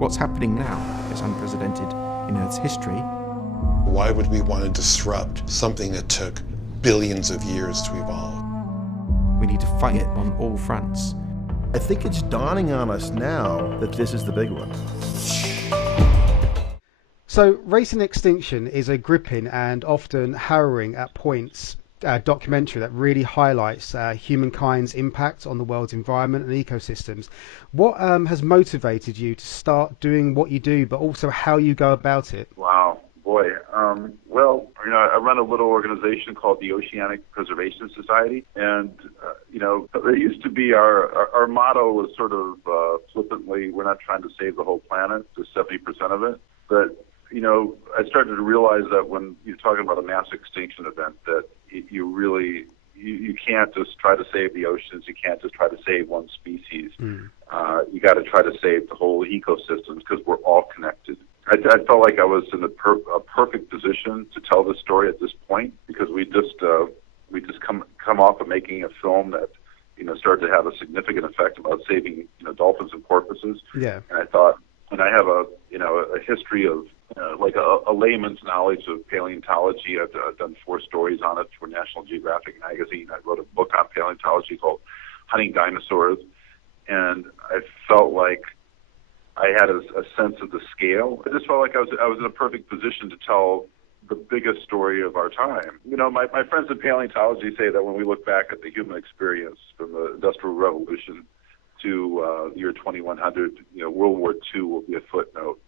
What's happening now is unprecedented in Earth's history. Why would we want to disrupt something that took billions of years to evolve? We need to fight it on all fronts. I think it's dawning on us now that this is the big one. So, Racing Extinction is a gripping and often harrowing at points documentary that really highlights humankind's impact on the world's environment and ecosystems. What has motivated you to start doing what you do, but also how you go about it? Wow, boy. Well, I run a little organization called the Oceanic Preservation Society, and it used to be our motto was sort of flippantly, we're not trying to save the whole planet, just 70% of it, but I started to realize that when you're talking about a mass extinction event, that you can't just try to save the oceans. You can't just try to save one species. You got to try to save the whole ecosystem because we're all connected. I felt like I was in a perfect position to tell this story at this point because we just come off of making a film that started to have a significant effect about saving dolphins and porpoises. Yeah. And I thought, and I have a history of like a layman's knowledge of paleontology. I've done 4 stories on it for National Geographic magazine. I wrote a book on paleontology called Hunting Dinosaurs, and I felt like I had a sense of the scale. I just felt like I was in a perfect position to tell the biggest story of our time. My friends in paleontology say that when we look back at the human experience from the Industrial Revolution to the year 2100, World War II will be a footnote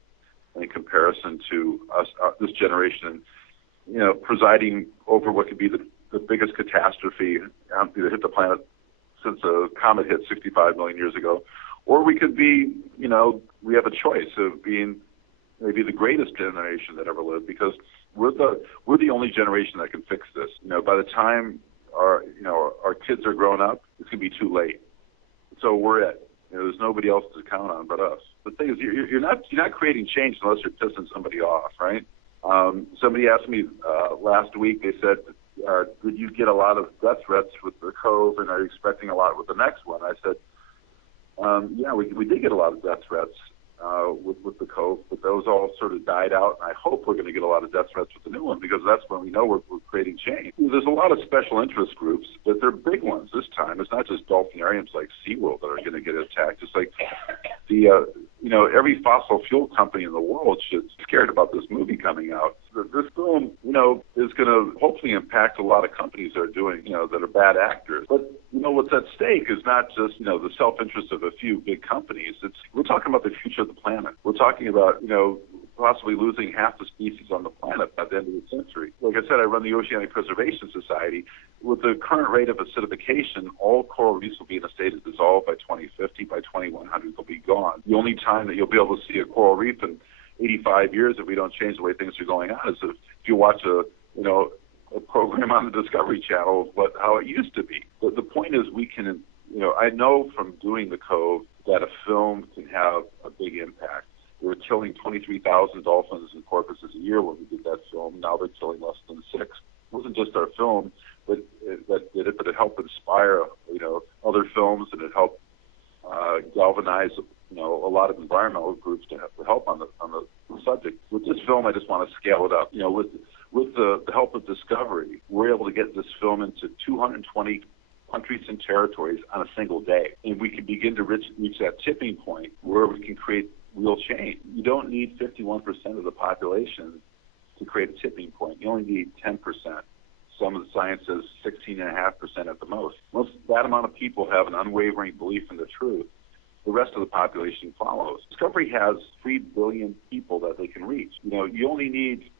in comparison to us, this generation, presiding over what could be the biggest catastrophe that hit the planet since a comet hit 65 million years ago. Or we could be, we have a choice of being maybe the greatest generation that ever lived because we're the only generation that can fix this. By the time our kids are grown up, it's going to be too late. So we're it. There's nobody else to count on but us. The thing is, you're not creating change unless you're pissing somebody off, right? Somebody asked me last week. They said, "Did you get a lot of death threats with the Cove, and are you expecting a lot with the next one?" I said, "Yeah, we did get a lot of death threats with the Cove, but those all sort of died out. And I hope we're going to get a lot of death threats with the new one because that's when we know we're creating change." There's a lot of special interest groups, but they're big ones this time. It's not just dolphinariums like SeaWorld that are going to get attacked. It's like every fossil fuel company in the world should be scared about this movie coming out. This film, is going to hopefully impact a lot of companies that are doing, that are bad actors. But, what's at stake is not just, the self-interest of a few big companies. We're talking about the future of the planet. We're talking about, possibly losing half the species on the planet by the end of the century. Like I said, I run the Oceanic Preservation Society. With the current rate of acidification, all coral reefs will be in a state of dissolve by 2050. By 2100, they'll be gone. The only time that you'll be able to see a coral reef in 85 years if we don't change the way things are going on is if you watch a program on the Discovery Channel of how it used to be. But the point is we can, I know from doing the Cove that a film can have a big impact. We were killing 23,000 dolphins and porpoises a year when we did that film. Now they're killing less than 6. It wasn't just our film that did it, but it helped inspire, other films, and it helped galvanize, a lot of environmental groups to help on the subject. With this film, I just want to scale it up. With the help of Discovery, we're able to get this film into 220 countries and territories on a single day, and we can begin to reach that tipping point where we can create real change. You don't need 51% of the population to create a tipping point. You only need 10%. Some of the science says 16.5% at the most. Once that amount of people have an unwavering belief in the truth, the rest of the population follows. Discovery has 3 billion people that they can reach. You only need,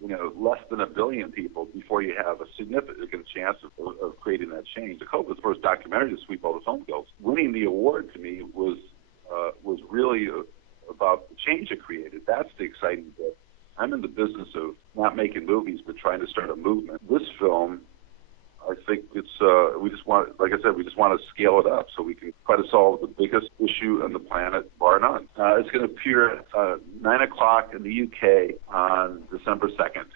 less than 1 billion people before you have a significant chance of creating that change. The Cove was the first documentary to sweep all the film guilds. Winning the award to me was really about the change it created. That's the exciting bit. I'm in the business of not making movies, but trying to start a movement. This film, I think we just want to scale it up so we can try to solve the biggest issue on the planet, bar none. It's going to appear at 9 o'clock in the UK on December 2nd.